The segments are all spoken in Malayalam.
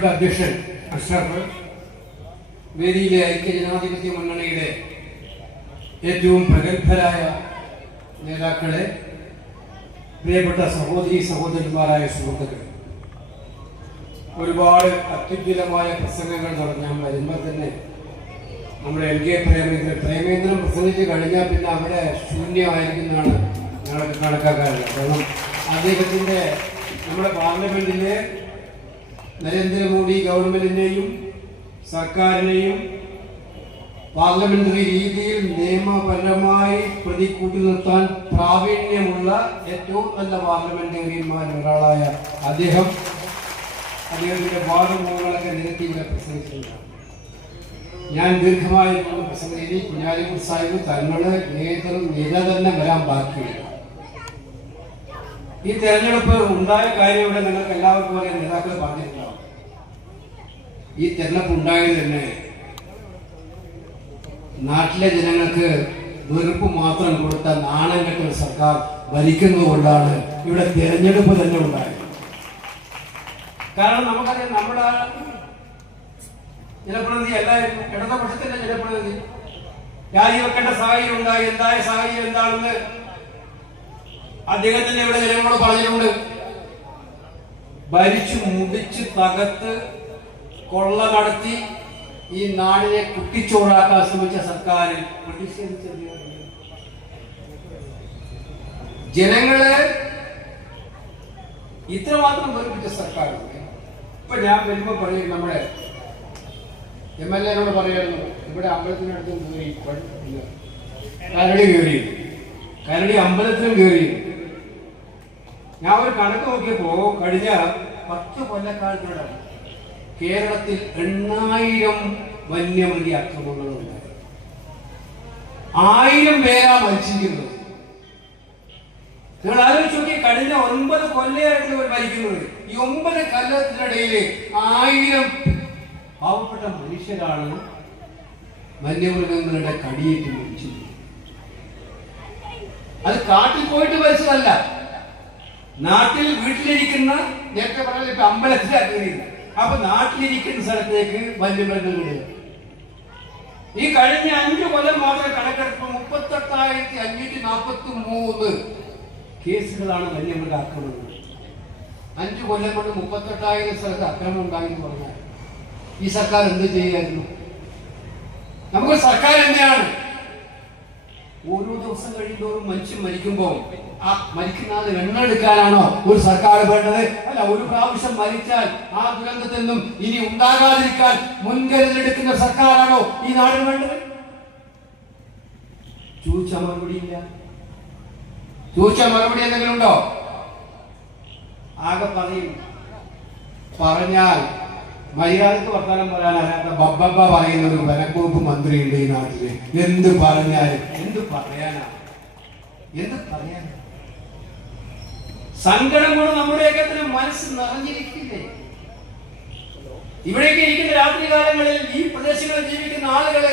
ബഹുമാനപ്പെട്ട അധ്യക്ഷൻ അഷ്റഫ് വേദിയിലെ ഐക്യജനാധിപത്യ മുന്നണിയുടെ ഏറ്റവും പ്രഗത്ഭരായ നേതാക്കളെ പ്രിയപ്പെട്ട സഹോദരി സഹോദരന്മാരായ സുഹൃത്തുക്കൾ ഒരുപാട് അത്യുജ്വലമായ പ്രസംഗങ്ങൾ നടന്നാൽ വരുമ്പോൾ തന്നെ നമ്മുടെ എൽ കെ പ്രേമേന്ദ്രൻ പ്രേമേന്ദ്രൻ പ്രസംഗിച്ച് കഴിഞ്ഞാൽ പിന്നെ അവിടെ ശൂന്യമായിരിക്കുന്നതാണ് ഞങ്ങൾക്ക് കണക്കാക്കാറുള്ളത്. കാരണം അദ്ദേഹത്തിന്റെ നമ്മുടെ പാർലമെന്റിലെ നരേന്ദ്രമോദി ഗവൺമെന്റിനെയും സർക്കാരിനെയും പാർലമെന്ററി രീതിയിൽ നിയമപരമായി പ്രതിക്കൂട്ടി നിർത്താൻ പ്രാവീണ്യമുള്ള ഏറ്റവും നല്ല പാർലമെന്റേറിയന്മാരിൽ ഒരാളായ അദ്ദേഹം അദ്ദേഹത്തിന്റെ വാദമുഖങ്ങളൊക്കെ നിരത്തി ഇവിടെ പ്രസംഗിച്ചിട്ടുണ്ട്. ഞാൻ ദീർഘമായി പ്രസംഗിച്ചു കുഞ്ഞാലിക്കുട്ടി സാഹിബ് തങ്ങൾ നേതൃ നില തന്നെ വരാൻ ബാക്കിയില്ല. ഈ തെരഞ്ഞെടുപ്പ് ഉണ്ടായ കാര്യം ഇവിടെ നിങ്ങൾക്ക് എല്ലാവർക്കും അറിയാം. നേതാക്കൾ പറഞ്ഞിട്ടുണ്ടാവും ഈ തെരഞ്ഞെടുപ്പ് ഉണ്ടായത് തന്നെ നാട്ടിലെ ജനങ്ങൾക്ക് വെറുപ്പ് മാത്രം കൊടുത്ത നാണം കെട്ട ഒരു സർക്കാർ ഭരിക്കുന്നതുകൊണ്ടാണ് ഇവിടെ തെരഞ്ഞെടുപ്പ് തന്നെ ഉണ്ടായത്. കാരണം നമുക്കറിയാം നമ്മുടെ ജനപ്രതിനിധി എല്ലാവരും ഇടതുപക്ഷത്തിന്റെ ജനപ്രതിനിധി. രാജിവെക്കേണ്ട സാഹചര്യം ഉണ്ടായി. എന്തായ സാഹചര്യം എന്താണെന്ന് അദ്ദേഹത്തിന്റെ ഇവിടെ ജനങ്ങളോട് പറഞ്ഞിട്ടുണ്ട്. ഭരിച്ചു മുടിച്ച് തകർത്ത് കൊള്ള നടത്തി ഈ നാടിനെ കുട്ടിച്ചോറാക്കാൻ ശ്രമിച്ച സർക്കാരിൽ പ്രതിഷേധിച്ചത് ജനങ്ങളെ ഇത്രമാത്രം വെറുപ്പിച്ച സർക്കാർ ഇപ്പൊ ഞാൻ വരുമ്പോ പറയും നമ്മുടെ എം എൽ എനോട് പറയായിരുന്നു ഇവിടെ അമ്പലത്തിനടുത്ത് കയറി കരടി കയറി. കരടി അമ്പലത്തിലും കയറി. ഞാൻ ഒരു കണക്ക് നോക്കിയപ്പോ കഴിഞ്ഞ പത്ത് കൊല്ലക്കാലത്തിനോടാണ് കേരളത്തിൽ എണ്ണായിരം വന്യമൃഗ അക്രമങ്ങളുണ്ടായി ആയിരം പേരാ മരിച്ചിരിക്കുന്നത്. നിങ്ങൾ ആലോചിച്ച് നോക്കി കഴിഞ്ഞ ഒൻപത് കൊല്ലയായിട്ട് ഇവർ മരിക്കുന്നത്. ഈ ഒമ്പത് കൊല്ലത്തിനിടയിൽ ആയിരം പാവപ്പെട്ട മനുഷ്യരാണ് വന്യമൃഗങ്ങളുടെ കടിയേറ്റ് മരിച്ചത് അത് കാട്ടിൽ പോയിട്ട് മരിച്ചതല്ല. നാട്ടിൽ വീട്ടിലിരിക്കുന്ന നേരത്തെ പറഞ്ഞ ഇപ്പൊ അമ്പലത്തിലാക്കിയിരിക്കുന്നത് അപ്പൊ നാട്ടിലിരിക്കുന്ന സ്ഥലത്തേക്ക് വന്യമൃഗങ്ങൾ ഈ കഴിഞ്ഞ അഞ്ചു കൊല്ലം മാത്രം കണക്കെടുപ്പ് മുപ്പത്തെട്ടായിരത്തി അഞ്ഞൂറ്റി നാൽപ്പത്തി മൂന്ന് കേസുകളാണ് വന്യമൃഗ ആക്രമണങ്ങൾ. അഞ്ചു കൊല്ലം കൊണ്ട് മുപ്പത്തെട്ടായിരം സ്ഥലത്ത് അക്രമം ഉണ്ടായി എന്ന് പറഞ്ഞാൽ ഈ സർക്കാർ എന്ത് ചെയ്യായിരുന്നു? നമുക്ക് സർക്കാർ എന്തിനാണ് ഓരോ ദിവസം കഴിയുമ്പോഴും മനുഷ്യൻ മരിക്കുമ്പോൾ ആ മരിക്കുന്ന ആൾ എണ്ണെടുക്കാനാണോ ഒരു സർക്കാർ വേണ്ടത്? അല്ല ഒരു പ്രാവശ്യം മരിച്ചാൽ ആ ദുരന്തത്തിൽ നിന്നും ഇനി ഉണ്ടാകാതിരിക്കാൻ മുൻകരുതലെടുക്കുന്ന സർക്കാരാണോ ഈ നാടിന് വേണ്ടത്? ചോദിച്ച മറുപടിയില്ല ചോദിച്ച മറുപടി എന്തെങ്കിലും ഉണ്ടോ? ആകെ പറയും പറഞ്ഞാൽ മര്യാദയ്ക്ക് വർത്താനം പറയാൻ അറിയാത്ത ബബ്ബബ്ബ പറയുന്ന ഒരു വനക്കോപ്പ് മന്ത്രി ഉണ്ട് ഈ നാട്ടിൽ. എന്ത് പറഞ്ഞാലും എന്ത് പറയാനാ? എന്ത് പറയാനാ? സങ്കടം കൊണ്ട് നമ്മുടെയൊക്കെ തന്നെ മനസ്സ് നിറഞ്ഞിരിക്കില്ലേ? ഇവിടേക്ക് ഇരിക്കുന്ന രാത്രി കാലങ്ങളിൽ ഈ പ്രദേശങ്ങളിൽ ജീവിക്കുന്ന ആളുകൾ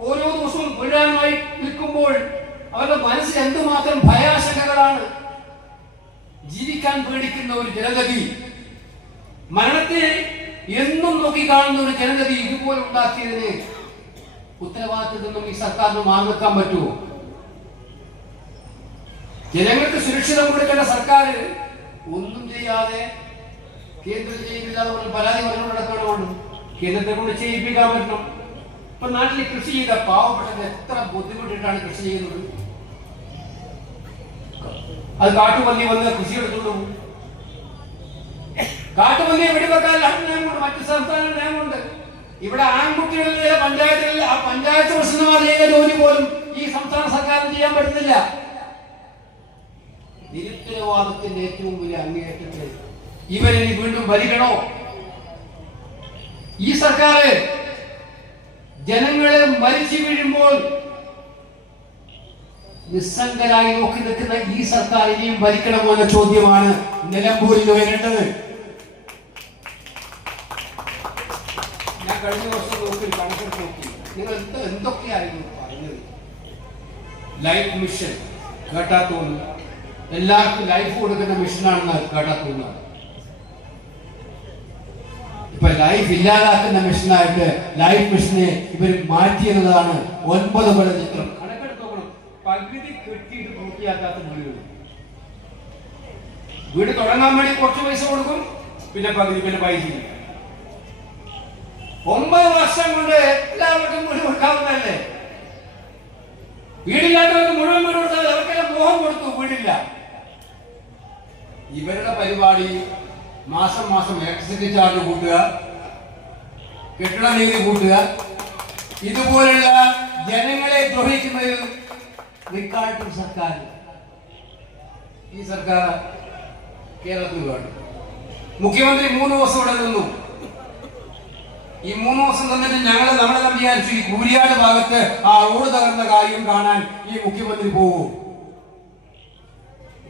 ഓരോ ദിവസവും പുഴാനായി നിൽക്കുമ്പോൾ അവരുടെ മനസ്സിൽ എന്തുമാത്രം ഭയാശങ്കകളാണ് ജീവിക്കാൻ പേടിക്കുന്ന ഒരു ജനഗതി മരണത്തെ എന്നും നോക്കി കാണുന്ന ഒരു ജനഗതി ഇതുപോലെ ഉണ്ടാക്കിയതിന് ഉത്തരവാദിത്തത്തിൽ നിന്നും ഈ സർക്കാരിന് മാറിനിൽക്കാൻ പറ്റുമോ? ജനങ്ങൾക്ക് സുരക്ഷിതം കൊടുക്കേണ്ട സർക്കാർ ഒന്നും ചെയ്യാതെ കേന്ദ്രം ചെയ്യിപ്പിക്കാതെ പറഞ്ഞ് പരാതി പറഞ്ഞു നടക്കണമാണ് കേന്ദ്രത്തെ കൊണ്ട് ചെയ്യിപ്പിക്കാൻ പറ്റണം. ഇപ്പൊ നാട്ടിൽ കൃഷി ചെയ്ത പാവപ്പെട്ടത് എത്ര ബുദ്ധിമുട്ടിട്ടാണ് കൃഷി ചെയ്യുന്നത്? അത് കാട്ടുപന്നി വന്ന് കൃഷി എടുത്തുകൊണ്ട് പോകും. കാട്ടുപന്നിയെ വെടിവെക്കാൻ നിയമമുണ്ട് മറ്റു സംസ്ഥാന നിയമമുണ്ട് ഇവിടെ ആൺകുട്ടികളിലെ പഞ്ചായത്തിൽ ആ പഞ്ചായത്ത് പ്രസിഡന്റുമാർ ചെയ്ത ജോലി പോലും ഈ സംസ്ഥാന സർക്കാരിന് ചെയ്യാൻ പറ്റുന്നില്ല. നിരുത്തരവാദത്തിന്റെ ഏറ്റവും വലിയ അംഗീകരിച്ചിട്ട് ഇവരിനി വീണ്ടും ഭരിക്കണോ? ഈ സർക്കാർ ജനങ്ങളെ മരിച്ചു വീഴുമ്പോൾ നിസ്സംഗരായി നോക്കി നിൽക്കുന്ന ഈ സർക്കാർ ഇനിയും ഭരിക്കണമോ എന്ന ചോദ്യമാണ് നിലമ്പൂരിൽ വരേണ്ടത് കഴിഞ്ഞ വർഷം നോക്കി കണക്കെടുത്ത് നോക്കി. നിങ്ങൾ എന്ത് എന്തൊക്കെയായിരുന്നു പറഞ്ഞത്? ലൈഫ് മിഷൻ കേട്ടാ എല്ലാവർക്കും ലൈഫ് കൊടുക്കുന്ന മിഷനാണെന്ന് കേട്ടാ തോന്നുന്നത് ഇപ്പൊ ലൈഫ് ഇല്ലാതാക്കുന്ന മിഷനായിട്ട് ലൈഫ് മിഷനെ ഇവർ മാറ്റിയെന്നതാണ് ഒൻപത് മുതൽ ചിത്രം. പകുതി കെട്ടിയിട്ട് പൂർത്തിയാക്കാത്ത വീടുകൾ. വീട് തുടങ്ങാൻ വേണ്ടി കുറച്ച് പൈസ കൊടുക്കും പിന്നെ പകുതി പിന്നെ പൈസ ഇല്ല. ഒമ്പത് വർഷം കൊണ്ട് എല്ലാവർക്കും മുഴുവൻ കൊടുക്കാവുന്നതല്ലേ വീടില്ലാത്തവർക്ക് മുഴുവൻ വീട് കൊടുത്താൽ അവർക്കെല്ലാം മോഹം കൊടുത്തു വീടില്ല. ഇവരുടെ പരിപാടി മാസം മാസം ഇലക്ട്രിസിറ്റി ചാർജ് കൂട്ടുക കെട്ടിട നീതി കൂട്ടുക. ഇതുപോലുള്ള ജനങ്ങളെ ദ്രോഹിക്കുന്നതിൽ റിക്കാർഡും സർക്കാർ ഈ സർക്കാർ കേരളത്തിൽ വേണം. മുഖ്യമന്ത്രി മൂന്ന് ദിവസം ഇവിടെ നിന്നു. ഈ മൂന്ന് ദിവസം തന്നിട്ട് ഞങ്ങൾ നമ്മളെല്ലാം വിചാരിച്ചു ഈ കൂരിയാട് ഭാഗത്ത് ആ റോഡ് തകർന്ന കാര്യം കാണാൻ ഈ മുഖ്യമന്ത്രി പോകും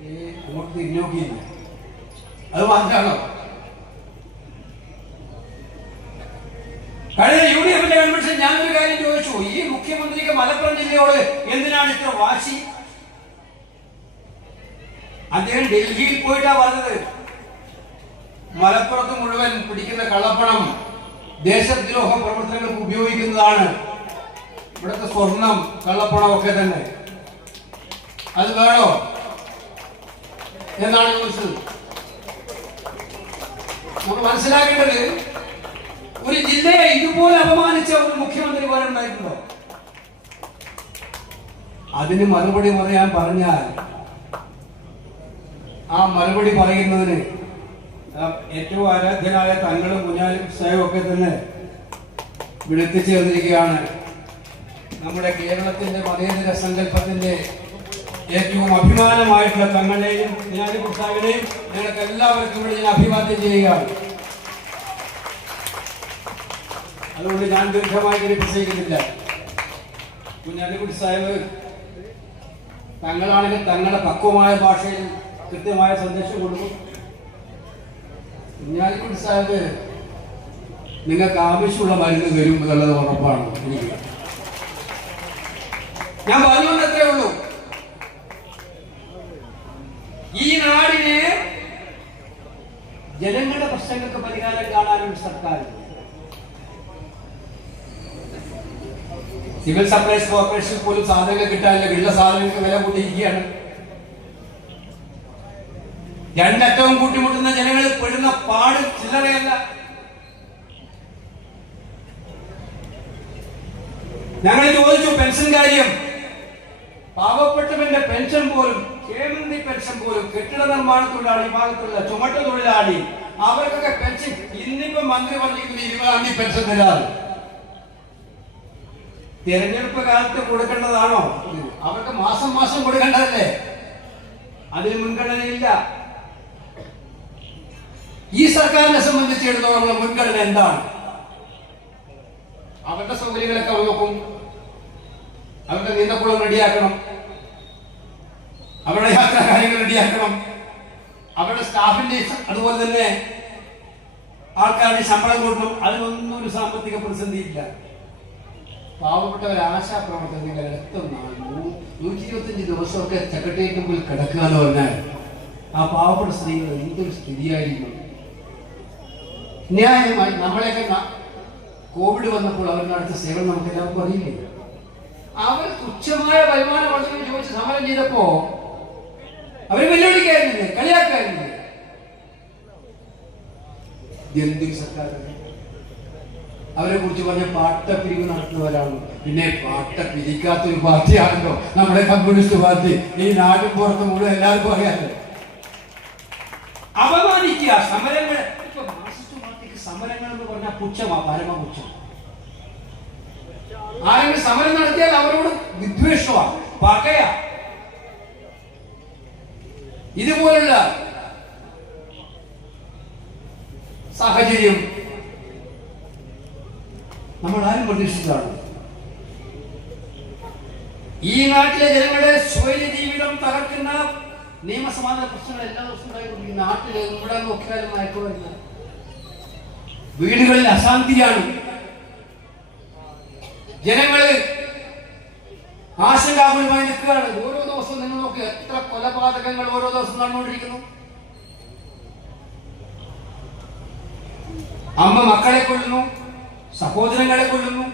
ഏ, അങ്ങോട്ട് തിരിഞ്ഞു നോക്കിയില്ല അത് മാത്രമാണോ കഴിഞ്ഞ യു ഡി എഫിന്റെ കൺവെൻഷൻ ഞാനൊരു കാര്യം ചോദിച്ചു. ഈ മുഖ്യമന്ത്രിക്ക് മലപ്പുറം ജില്ലയോട് എന്തിനാണ് ഇത്ര വാശി? അദ്ദേഹം ഡൽഹിയിൽ പോയിട്ടാ പറഞ്ഞത്. മലപ്പുറത്ത് മുഴുവൻ പിടിക്കുന്ന കള്ളപ്പണം. ദേശദ്രോഹ പ്രവർത്തനങ്ങൾക്ക് ഉപയോഗിക്കുന്നതാണ് ഇവിടുത്തെ സ്വർണം കള്ളപ്പണം ഒക്കെ തന്നെ. അത് വേണോ? എന്നാണ് ചോദിച്ചത്. നമ്മൾ മനസ്സിലാക്കേണ്ടത് ഒരു ജില്ലയെ ഇതുപോലെ അപമാനിച്ച ഒരു മുഖ്യമന്ത്രി പോലെ ഉണ്ടായിട്ടുണ്ടോ? അതിന് മറുപടി പറയാൻ പറഞ്ഞാൽ ആ മറുപടി പറയുന്നതിന് ഏറ്റവും ആരാധ്യനായ തങ്ങളും കുഞ്ഞാലും സാഹിബും ഒക്കെ തന്നെ വിളിപ്പിച്ചു തന്നിരിക്കുകയാണ് നമ്മുടെ കേരളത്തിന്റെ മതേതര സങ്കല്പത്തിന്റെ ഏറ്റവും അഭിമാനമായിട്ടുള്ള തങ്ങളെയും കുഞ്ഞാലി പ്രസാദിനെയും ഞങ്ങൾക്ക് എല്ലാവർക്കും ഇവിടെ ഞാൻ അഭിവാദ്യം ചെയ്യുകയാണ്. അതുകൊണ്ട് ഞാൻ ദീർഘമായി പ്രസംഗിക്കുന്നില്ല. കുഞ്ഞാലിക്കുട്ടി സാഹിബ് തങ്ങളാണെങ്കിൽ തങ്ങളുടെ പക്വമായ ഭാഷയിൽ കൃത്യമായ സന്ദേശം കൊടുക്കും. കുഞ്ഞാലിക്കുട്ടി സാഹിബ് നിങ്ങൾക്ക് ആവശ്യമുള്ള മരുന്ന് തരും എന്നുള്ളത് ഉറപ്പാണ്. എനിക്ക്. ഞാൻ പറഞ്ഞുകൊണ്ടത്രേ ഉള്ളൂ. ഈ നാടിനെ ജനങ്ങളുടെ പ്രശ്നങ്ങൾക്ക് പരിഹാരം കാണാനും സർക്കാർ സിവിൽ സപ്ലൈസ് കോർപ്പറേഷൻ പോലും സാധനങ്ങൾ കിട്ടാനില്ല. വീട്ടിലെ സാധനങ്ങൾക്ക് വില കൂട്ടിയിരിക്കുകയാണ്. രണ്ടറ്റവും കൂട്ടിമുട്ടുന്ന ജനങ്ങൾ പാട് ചില്ലറയല്ല. ഞങ്ങൾ ചോദിച്ചു പെൻഷൻ കാര്യം. പാവപ്പെട്ടവന്റെ പെൻഷൻ പോലും ക്ഷേമനിധി പെൻഷൻ പോലും കെട്ടിട നിർമ്മാണ തൊഴിലാളി ഭാഗത്തുള്ള ചുമട്ട തൊഴിലാളി അവർക്കൊക്കെ പെൻഷൻ ഇന്നിപ്പോ മന്ത്രി പറഞ്ഞിരിക്കുന്നത് ഇരുപതാം തീയതി പെൻഷൻ തരാറ് തിരഞ്ഞെടുപ്പ് കാലത്ത് കൊടുക്കേണ്ടതാണോ? അവർക്ക് മാസം മാസം കൊടുക്കേണ്ടതല്ലേ? അതിന് മുൻഗണനയില്ല. ഈ സർക്കാരിനെ സംബന്ധിച്ചിടത്തോളം മുൻഗണന എന്താണ്? അവരുടെ സൗകര്യങ്ങളൊക്കെ അവർ നോക്കും. അവരുടെ നീന്തക്കുളം റെഡിയാക്കണം. അവരുടെ യാത്രാ കാര്യങ്ങൾ റെഡിയാക്കണം. അവരുടെ സ്റ്റാഫിന്റെ അതുപോലെ തന്നെ ആൾക്കാരുടെ ശമ്പളം കൂട്ടണം അതിനൊന്നും ഒരു സാമ്പത്തിക പ്രതിസന്ധി ഇല്ല ആശാ ആശാപ്രവർത്തനങ്ങൾ എത്തുന്ന നൂറ്റി ഇരുപത്തഞ്ച് ദിവസമൊക്കെ സെക്രട്ടേറിയറ്റ് മുമ്പിൽ കിടക്കുക എന്ന് പറഞ്ഞാൽ ആ പാവപ്പെട്ട സ്ത്രീകൾ എന്തൊരു സ്ഥിതിയായിരിക്കും? ന്യായമായി നമ്മളെയൊക്കെ കോവിഡ് വന്നപ്പോൾ അവരുടെ അടുത്ത സേവനം നമുക്ക് എല്ലാവർക്കും അറിയില്ലേ? അവർ തുച്ഛമായ വരുമാന വർധന ചോദിച്ച് സമരം ചെയ്തപ്പോ അവർ വെല്ലുവിളിക്കായിരുന്നില്ലേ? കളിയാക്കായിരുന്നില്ലേ? ജന്തു സർക്കാർ? അവരെ കുറിച്ച് പറഞ്ഞ പാട്ടപ്പിരിവ് നടത്തുന്നവരാണ് പിന്നെ പാട്ട പിരിക്കാത്ത ഒരു പാർട്ടിയാണല്ലോ നമ്മുടെ കമ്മ്യൂണിസ്റ്റ് പാർട്ടി. ഈ നാട്ടിൻ പുറത്ത് മുഴുവൻ എല്ലാവർക്കും അറിയാമല്ലോ സമരങ്ങൾ പുച്ഛമാ പരമപുച്ഛം ആരെങ്കിലും സമരം നടത്തിയാൽ അവരോട് വിദ്വേഷമാണ് പകയ. ഇതുപോലുള്ള സാഹചര്യം നമ്മൾ ആരും പ്രതീക്ഷിച്ചതാണ് ഈ നാട്ടിലെ ജനങ്ങളുടെ സ്വൈര്യ ജീവിതം തകർക്കുന്ന നിയമസമാധാന പ്രശ്നങ്ങൾ എല്ലാ ദിവസവും ഉണ്ടായിക്കൊണ്ടിരിക്കും നാട്ടിലെ ഇവിടെ നോക്കിയാലും മയക്കുമരുന്ന്. വീടുകളിൽ അശാന്തിയാണ്. ജനങ്ങൾ ആശങ്കാകുലമായി നിൽക്കുകയാണ്. ഓരോ ദിവസവും നിങ്ങൾ നോക്കി എത്ര കൊലപാതകങ്ങൾ ഓരോ ദിവസം നടന്നുകൊണ്ടിരിക്കുന്നു. അമ്മ മക്കളെ കൊല്ലുന്നു സഹോദരങ്ങളെ കൊല്ലുന്നു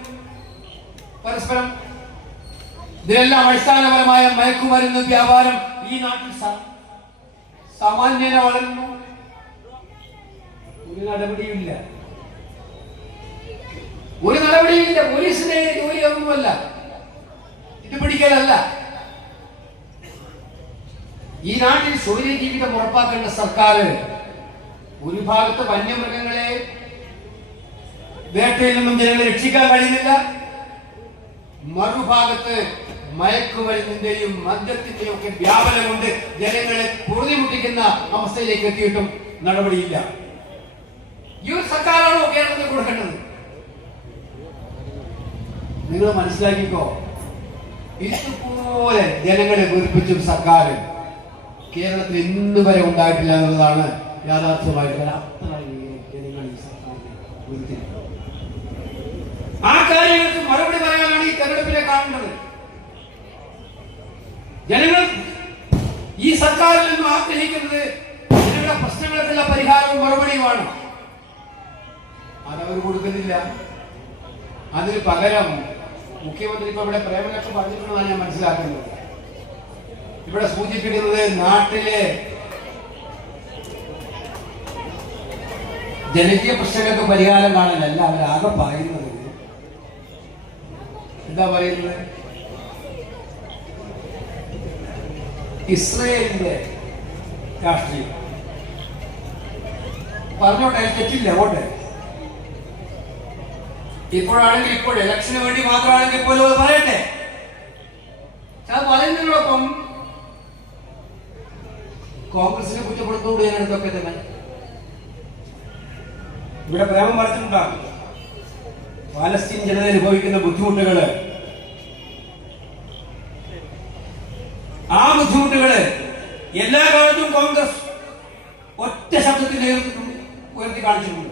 പരസ്പരം. ഇതിനെല്ലാം അടിസ്ഥാനപരമായ മയക്കുമരുന്ന് വ്യാപാരം ഈ നാട്ടിൽ സാമാന്യന വളരുന്നു. ഒരു നടപടിയുമില്ല. ഒരു നടപടിയില്ല പോലീസിന്റെ ജോലി ഒന്നുമല്ല ഇത് പിടിക്കലല്ല. ഈ നാട്ടിൽ സൂര്യ ജീവിതം ഉറപ്പാക്കേണ്ട സർക്കാർ ഒരു ഭാഗത്ത് വന്യമൃഗങ്ങളെ വേട്ടയിൽ നിന്നും ജനങ്ങളെ രക്ഷിക്കാൻ കഴിയുന്നില്ല. മറുഭാഗത്ത് മയക്കുമരുന്നിന്റെയും മദ്യത്തിന്റെയും ഒക്കെ വ്യാപനം കൊണ്ട് ജനങ്ങളെ പൊറുതിമുട്ടിക്കുന്ന അവസ്ഥയിലേക്ക് എത്തിയിട്ടും നടപടിയില്ല. ഈ ഒരു സർക്കാരാണോ കേരളത്തിൽ കൊടുക്കേണ്ടത്? നിങ്ങൾ മനസ്സിലാക്കിക്കോ. ഇതുപോലെ ജനങ്ങളെ വീർപ്പിച്ചും സർക്കാർ കേരളത്തിൽ ഇന്ന് വരെ ഉണ്ടായിട്ടില്ല എന്നുള്ളതാണ് യാഥാർത്ഥ്യമായിട്ടുള്ള ആ കാര്യങ്ങൾക്ക് മറുപടി പറയാനാണ് ഈ തെരഞ്ഞെടുപ്പിനെ കാണേണ്ടത്. ജനങ്ങൾ ഈ സർക്കാരിൽ നിന്നും ആഗ്രഹിക്കുന്നത് ജനങ്ങളുടെ പ്രശ്നങ്ങൾക്കുള്ള പരിഹാരവും മറുപടിയുമാണ്. അതവർ കൊടുക്കുന്നില്ല. അതിന് പകരം മുഖ്യമന്ത്രി ഇപ്പൊ ഇവിടെ പ്രേമലക്ഷം പറഞ്ഞിട്ടുണ്ടെന്നാണ് ഞാൻ മനസ്സിലാക്കുന്നത്. ഇവിടെ സൂചിപ്പിക്കുന്നത് നാട്ടിലെ ജനകീയ പ്രശ്നങ്ങൾക്ക് പരിഹാരം കാണാനല്ല അവരാകെ പറയുന്നത് എന്താ പറയുന്നത്? ഇസ്രയേലിന്റെ രാഷ്ട്രീയം. പറഞ്ഞോട്ടെ തെറ്റില്ല ഓട്ടെ ഇപ്പോഴാണെങ്കിൽ ഇപ്പോൾ ഇലക്ഷന് വേണ്ടി മാത്രമാണെങ്കിൽ പോലും അത് പറയട്ടെ. ഞാൻ പറയുന്നതിനോടൊപ്പം കോൺഗ്രസിനെ കുറ്റപ്പെടുത്തുകൊണ്ട് ഞാൻ അടുത്തൊക്കെ തന്നെ. ഇവിടെ പ്രേമം പറഞ്ഞിട്ടുണ്ടാകും പാലസ്തീൻ ജനത അനുഭവിക്കുന്ന ബുദ്ധിമുട്ടുകൾ ആ ബുദ്ധിമുട്ടുകൾ എല്ലാ കാലത്തും കോൺഗ്രസ് ഒറ്റ ശബ്ദത്തിൽ ഉയർത്തി- ഉയർത്തി കാണിച്ചിട്ടുണ്ട്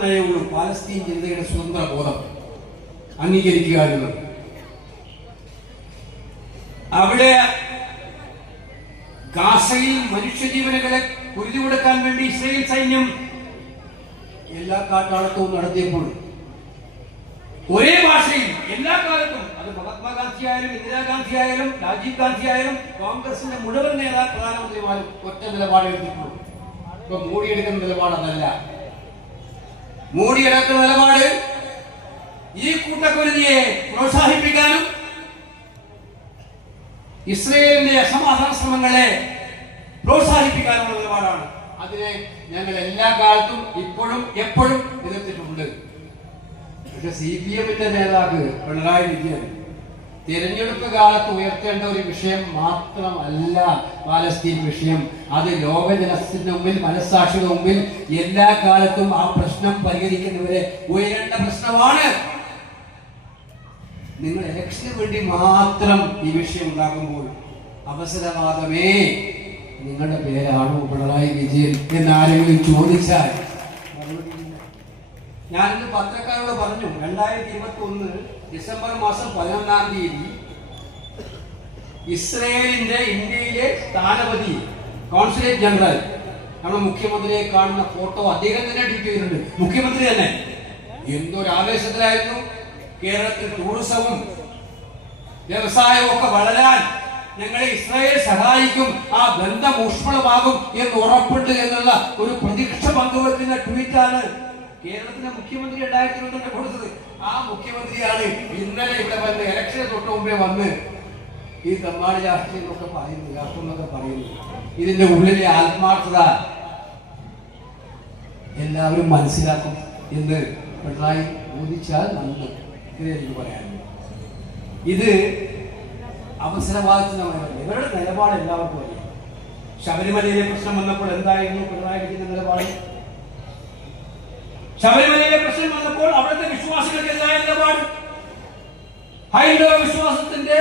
ഒറ്റ പാലസ്തീൻ ജനതയുടെ സ്വതന്ത്ര ബോധം അംഗീകരിക്കുക എന്നുള്ളത് അവിടെ ഗാസയിൽ മനുഷ്യജീവനുകളെ കുരുതി കൊടുക്കാൻ വേണ്ടി ഇസ്രയേൽ സൈന്യം എല്ലാ കാട്ടാളത്തവും നടത്തിയപ്പോൾ ഒരേ ഭാഷയിൽ എല്ലാ കാലത്തും അത് മഹാത്മാഗാന്ധി ആയാലും ഇന്ദിരാഗാന്ധി ആയാലും രാജീവ് ഗാന്ധി ആയാലും കോൺഗ്രസിന്റെ മുഴുവൻ നേതാ പ്രധാനമന്ത്രിമാരും ഒറ്റ നിലപാടെടുത്തിട്ടുള്ളൂ. ഇപ്പൊ മോഡി എടുക്കുന്ന നിലപാട് അതല്ല എടുക്കുന്ന നിലപാട്. ഈ കൂട്ടക്കുരുതിയെ പ്രോത്സാഹിപ്പിക്കാനും ഇസ്രയേലിന്റെ അസമാധാന ശ്രമങ്ങളെ പ്രോത്സാഹിപ്പിക്കാനുള്ള നിലപാടാണ്. അതിനെ ഞങ്ങൾ എല്ലാ കാലത്തും ഇപ്പോഴും എപ്പോഴും എതിർത്തിട്ടുണ്ട് പക്ഷെ സി പി എമ്മിന്റെ നേതാവ് പിണറായി വിജയൻ തിരഞ്ഞെടുപ്പ് കാലത്ത് ഉയർത്തേണ്ട ഒരു വിഷയം മാത്രമല്ല പാലസ്തീൻ വിഷയം. അത് ലോക ലോകജനത്തിന്റെ മുമ്പിൽ മനസ്സാക്ഷിയുടെ മുമ്പിൽ എല്ലാ കാലത്തും ആ പ്രശ്നം പരിഹരിക്കുന്നവരെ ഉയരേണ്ട പ്രശ്നമാണ്. നിങ്ങൾ ഇലക്ഷന് വേണ്ടി മാത്രം ഈ വിഷയം ഉണ്ടാക്കുമ്പോൾ അവസരവാദമേ. നിങ്ങളുടെ പേരാണോ പിണറായി വിജയൻ എന്നാരെങ്കിലും ചോദിച്ചാൽ. ഞാനിന്ന് പത്രക്കാരോട് പറഞ്ഞു രണ്ടായിരത്തി ഇരുപത്തി ഒന്ന് ഡിസംബർ മാസം പതിനൊന്നാം തീയതി ഇസ്രയേലിന്റെ ഇന്ത്യയിലെ സ്ഥാനപതി കോൺസുലേറ്റ് ജനറൽ നമ്മുടെ മുഖ്യമന്ത്രിയെ കാണുന്ന ഫോട്ടോ അദ്ദേഹം തന്നെ ട്വീറ്റ് ചെയ്തിട്ടുണ്ട്. മുഖ്യമന്ത്രി തന്നെ. എന്തൊരു ആവേശത്തിലായിരുന്നു. കേരളത്തിൽ ടൂറിസവും വ്യവസായവും ഒക്കെ വളരാൻ ഞങ്ങളെ ഇസ്രായേൽ സഹായിക്കും ആ ബന്ധം ഊഷ്മളമാകും എന്ന് ഉറപ്പുണ്ട് എന്നുള്ള ഒരു പ്രതീക്ഷ പങ്കുവെക്കുന്ന ട്വീറ്റാണ് കേരളത്തിന്റെ മുഖ്യമന്ത്രി രണ്ടായിരത്തി ഇരുപത്തിരണ്ട് കൊടുത്തത്. ആ മുഖ്യമന്ത്രിയാണ് ഇന്നലെ ഇവിടെ വന്ന് ഇലക്ഷന് തൊട്ട് മുമ്പേ വന്ന് ഈ തമ്മാടി രാഷ്ട്രീയം എന്നൊക്കെ പറയുന്നു രാഷ്ട്രം എന്നൊക്കെ പറയുന്നു. ഇതിന്റെ ഉള്ളിലെ ആത്മാർത്ഥത എല്ലാവരും മനസ്സിലാക്കും എന്ന് പിണറായി ബോധിച്ചാൽ നന്ന് ഇതേ എനിക്ക് പറയാനുള്ളൂ ഇത് അവസരവാദത്തിനല്ല ഇവരുടെ നിലപാട് എല്ലാവർക്കും അറിയാം. ശബരിമലയിലെ പ്രശ്നം വന്നപ്പോൾ എന്തായിരുന്നു പിണറായി വിജയന്റെ നിലപാട്? ശബരിമലയിലെ പ്രശ്നം വന്നപ്പോൾ അവിടുത്തെ എന്തായ നിലപാട്? ഹൈന്ദവ വിശ്വാസത്തിന്റെ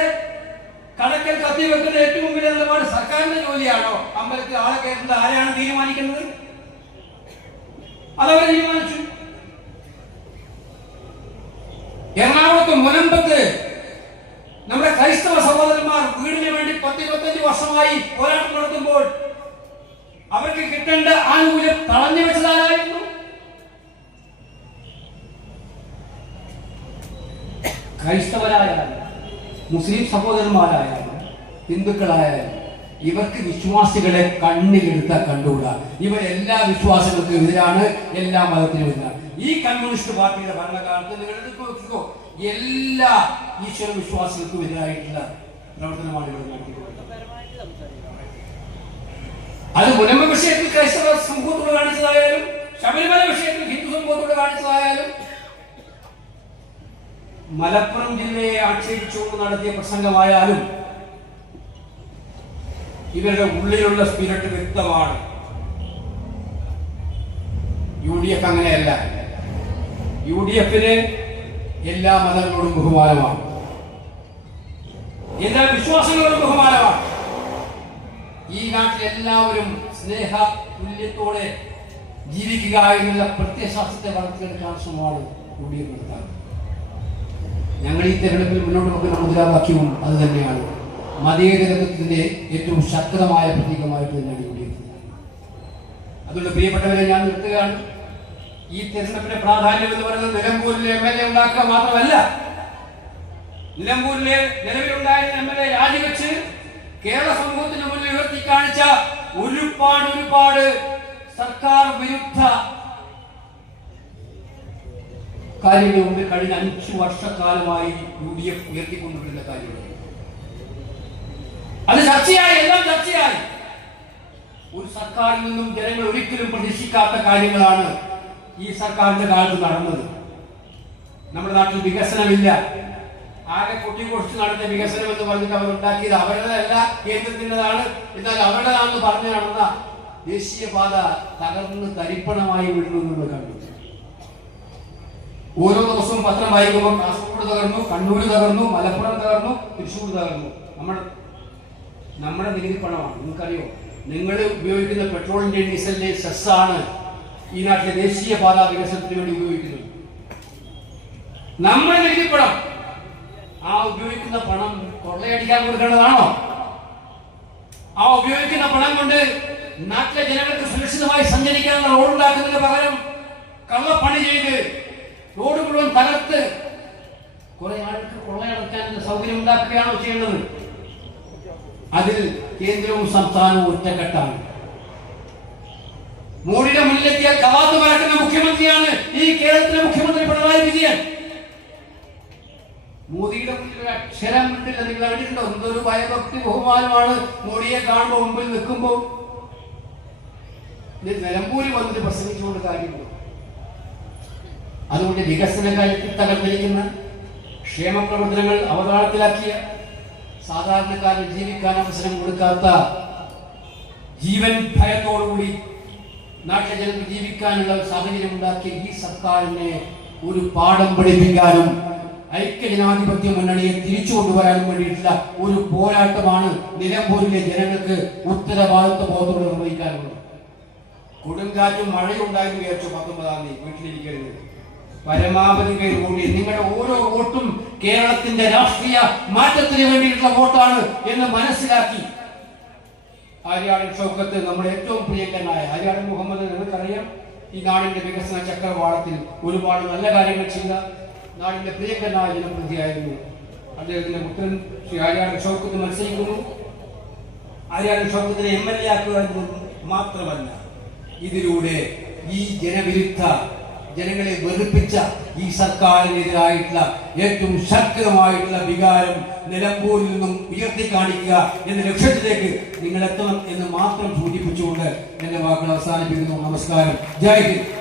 കണക്കിൽ കത്തി വെക്കുന്ന ഏറ്റവും വലിയ നിലപാട് സർക്കാരിന്റെ ജോലിയാണോ? അമ്പലത്തിൽ ആളെ കയറുന്നത് ആരാണ് തീരുമാനിക്കുന്നത്? അതവർ തീരുമാനിച്ചു. എറണാകുളത്ത് മുനമ്പത്ത് നമ്മുടെ ക്രൈസ്തവ സഹോദരന്മാർ വീടിന് വേണ്ടി പത്തിരുപത്തഞ്ച് വർഷമായി പോരാട്ടം നടത്തുമ്പോൾ അവർക്ക് കിട്ടേണ്ട ആനുകൂല്യം തടഞ്ഞു വെച്ചതാരായിരുന്നു? ക്രൈസ്തവരായാലും മുസ്ലിം സഹോദരന്മാരായാലും ഹിന്ദുക്കളായാലും ഇവർക്ക് വിശ്വാസികളെ കണ്ണിലെടുത്താൽ കണ്ടുകൂടാ. ഇവരെല്ലാ വിശ്വാസങ്ങൾക്കും എതിരാണ് എല്ലാ മതത്തിനും എതിരാണ്. ഈ കമ്മ്യൂണിസ്റ്റ് പാർട്ടിയുടെ ഭരണകാലത്ത് നിങ്ങൾ നോക്കിക്കോ എല്ലാ ഈശ്വര വിശ്വാസികൾക്കും എതിരായിട്ടുള്ള പ്രവർത്തനമാണ് ഇവിടെ അത് മുനമ്പ വിഷയത്തിൽ ക്രൈസ്തവ സമൂഹത്തോട് കാണിച്ചതായാലും ശബരിമല വിഷയത്തിൽ ഹിന്ദു സമൂഹത്തോട് കാണിച്ചതായാലും മലപ്പുറം ജില്ലയെ ആക്ഷേപിച്ചുകൊണ്ട് നടത്തിയ പ്രസംഗമായാലും ഇവരുടെ ഉള്ളിലുള്ള സ്പിരിറ്റ് വ്യക്തമാണ്. യു ഡി എഫ് അങ്ങനെയല്ല. യു ഡി എഫിന് എല്ലാ മതങ്ങളോടും ബഹുമാനമാണ്. എല്ലാ വിശ്വാസങ്ങളോടും ബഹുമാനമാണ്. ഈ നാട്ടിൽ എല്ലാവരും സ്നേഹ തുല്യത്തോടെ ജീവിക്കുക എന്നുള്ള പ്രത്യയശാസ്ത്രത്തെ വളർത്തിയെടുക്കാൻ ശ്രമമാണ് യു ഡി എഫ് നടത്താറ്. ഞങ്ങൾ ഈ തെരഞ്ഞെടുപ്പിൽ മുന്നോട്ട് വെക്കുന്ന മുദ്രാവാക്യവും അത് തന്നെയാണ്. മതേതരത്വത്തിന്റെ ഏറ്റവും ശക്തമായ പ്രതീകമായിട്ട് തന്നെയാണ് യു അതുകൊണ്ട് പ്രിയപ്പെട്ടവരെ ഞാൻ നിർത്തുകയാണ്. ഈ തെരഞ്ഞെടുപ്പിന്റെ പ്രാധാന്യം എന്ന് പറയുന്നത് നിലമ്പൂരിലെ എം എൽ എ ഉണ്ടാക്കുക മാത്രമല്ല നിലമ്പൂരിലെ നിലവിലുണ്ടായിരുന്ന എം എൽ എ രാജിവെച്ച് കേരള സമൂഹത്തിന് മുന്നിൽ ഉയർത്തി കാണിച്ച ഒരുപാട് ഒരുപാട് സർക്കാർ വിരുദ്ധ കാര്യങ്ങൾ മുമ്പിൽ കഴിഞ്ഞ അഞ്ച് വർഷക്കാലമായി യു ഡി എഫ് ഉയർത്തിക്കൊണ്ടിരുന്ന കാര്യങ്ങൾ അത് ചർച്ചയായി എല്ലാം ചർച്ചയായി. ഒരു സർക്കാരിൽ നിന്നും ജനങ്ങൾ ഒരിക്കലും പ്രതീക്ഷിക്കാത്ത കാര്യങ്ങളാണ് ഈ സർക്കാരിന്റെ കാലത്ത് നടന്നത്. നമ്മുടെ നാട്ടിൽ വികസനമില്ല. ആകെ കൊട്ടിക്കൊടിച്ച് നടന്ന വികസനം എന്ന് പറഞ്ഞിട്ട് അവർ ഉണ്ടാക്കിയത് അവരുടെതല്ല കേന്ദ്രത്തിന്റെതാണ്. എന്നാൽ അവരുടേതാണെന്ന് പറഞ്ഞു നടന്ന ദേശീയപാത തകർന്ന് തരിപ്പണമായി വിടുന്നു നമ്മൾ കണ്ടു ഓരോ ദിവസവും പത്രം വായിക്കുമ്പോൾ കാസർഗോഡ് തകർന്നു കണ്ണൂർ തകർന്നു മലപ്പുറം തകർന്നു തൃശ്ശൂർ തകർന്നു. നമ്മുടെ നമ്മുടെ നികുതി പണമാണ്. നിങ്ങൾക്കറിയോ? നിങ്ങൾ ഉപയോഗിക്കുന്ന പെട്രോളിന്റെ ഡീസലിന്റെ സെസ്സാണ് ഈ നാട്ടിലെ ദേശീയ പാത വികസനത്തിന് വേണ്ടി ഉപയോഗിക്കുന്നത്. നമ്മുടെ നികുതി പണം. ആ ഉപയോഗിക്കുന്ന പണം കൊള്ളയടിക്കാൻ കൊടുക്കേണ്ടതാണോ? ആ ഉപയോഗിക്കുന്ന പണം കൊണ്ട് നാട്ടിലെ ജനങ്ങൾക്ക് സുരക്ഷിതമായി സഞ്ചരിക്കാനുള്ള റോഡ് ഉണ്ടാക്കുന്നതിന് പകരം കള്ളപ്പണി ചെയ്ത് റോഡ് മുഴുവൻ തകർത്ത് കുറെ ആൾക്ക് കൊള്ളയടക്കാൻ സൗകര്യം ഉണ്ടാക്കുകയാണോ ചെയ്യുന്നത് അതിൽ കേന്ദ്രവും സംസ്ഥാനവും ഒറ്റക്കെട്ടാണ്. മോഡിയുടെ മുന്നിലെത്തിയ കവാത്ത് പറക്കുന്ന മുഖ്യമന്ത്രിയാണ് ഈ കേരളത്തിലെ മുഖ്യമന്ത്രി പിണറായി വിജയൻ. മോദിയുടെ മുന്നിൽ ഒരു അക്ഷരം കണ്ടില്ല. നിങ്ങൾ അറിഞ്ഞിട്ടുണ്ടോ? എന്തൊരു ഭയഭക്തി ബഹുമാനമാണ് മോഡിയെ കാണുമ്പോൾ മുമ്പിൽ നിൽക്കുമ്പോൾ. നിലമ്പൂരിൽ വന്നിട്ട് പ്രസംഗിച്ചുകൊണ്ട് കാര്യമുള്ളൂ അതുകൊണ്ട് വികസന കാര്യത്തിൽ തകർന്നിരിക്കുന്ന ക്ഷേമ പ്രവർത്തനങ്ങൾ അവതാളത്തിലാക്കിയ സാധാരണക്കാരന് ജീവിക്കാൻ അവസരം കൊടുക്കാത്ത ജീവൻ ഭയത്തോടുകൂടി നാട്ടിലെ ജനങ്ങൾക്ക് ജീവിക്കാനുള്ള സാഹചര്യം ഉണ്ടാക്കിയ ഈ സർക്കാരിനെ ഒരു പാഠം പഠിപ്പിക്കാനും ഐക്യജനാധിപത്യ മുന്നണിയെ തിരിച്ചു കൊണ്ടുവരാനും വേണ്ടിയിട്ടുള്ള ഒരു പോരാട്ടമാണ് നിലമ്പൂരിലെ ജനങ്ങൾക്ക് ഉത്തരവാദിത്വ ബോധത്തോടെ നിർവഹിക്കാനുള്ളത്. കൊടുങ്കാറ്റും മഴയും ഉണ്ടായെന്ന് വിചാരിച്ചു പത്തൊമ്പതാം തീയതി വീട്ടിലിരിക്കരുത് പരമാവധി പേര് കൂടി. നിങ്ങളുടെ ഓരോ വോട്ടും കേരളത്തിന്റെ രാഷ്ട്രീയ മാറ്റത്തിന് വേണ്ടിയിട്ടുള്ള വോട്ടാണ് എന്ന് മനസ്സിലാക്കി. ആര്യാടൻ ഷൗക്കത്ത് നമ്മുടെ ഏറ്റവും പ്രിയക്കനായ ആര്യാടൻ മുഹമ്മദ് നിങ്ങൾക്കറിയാം ഈ നാടിന്റെ വികസന ചക്രവാളത്തിൽ ഒരുപാട് നല്ല കാര്യങ്ങൾ ചെയ്ത നാടിന്റെ പ്രിയങ്കരനായ ജനപ്രതിയായിരുന്നു. അദ്ദേഹത്തിന്റെ പുത്രൻ ശ്രീ ആര്യാടൻ ഷൗക്കത്ത് മത്സരിക്കുന്നു. ആര്യാടൻ ഷൗക്കത്തിനെ എം എൽ എ ആക്കുക മാത്രമല്ല ഇതിലൂടെ ഈ ജനവിരുദ്ധ ജനങ്ങളെ വെറുപ്പിച്ച ഈ സർക്കാരിനെതിരായിട്ടുള്ള ഏറ്റവും ശക്തമായിട്ടുള്ള വികാരം നിലമ്പൂരിൽ നിന്നും ഉയർത്തി കാണിക്കുക എന്ന ലക്ഷ്യത്തിലേക്ക് നിങ്ങൾ എത്തണം എന്ന് മാത്രം സൂചിപ്പിച്ചുകൊണ്ട് എന്റെ വാക്കുകൾ അവസാനിപ്പിക്കുന്നു. നമസ്കാരം. ജയ് ഹിന്ദ്.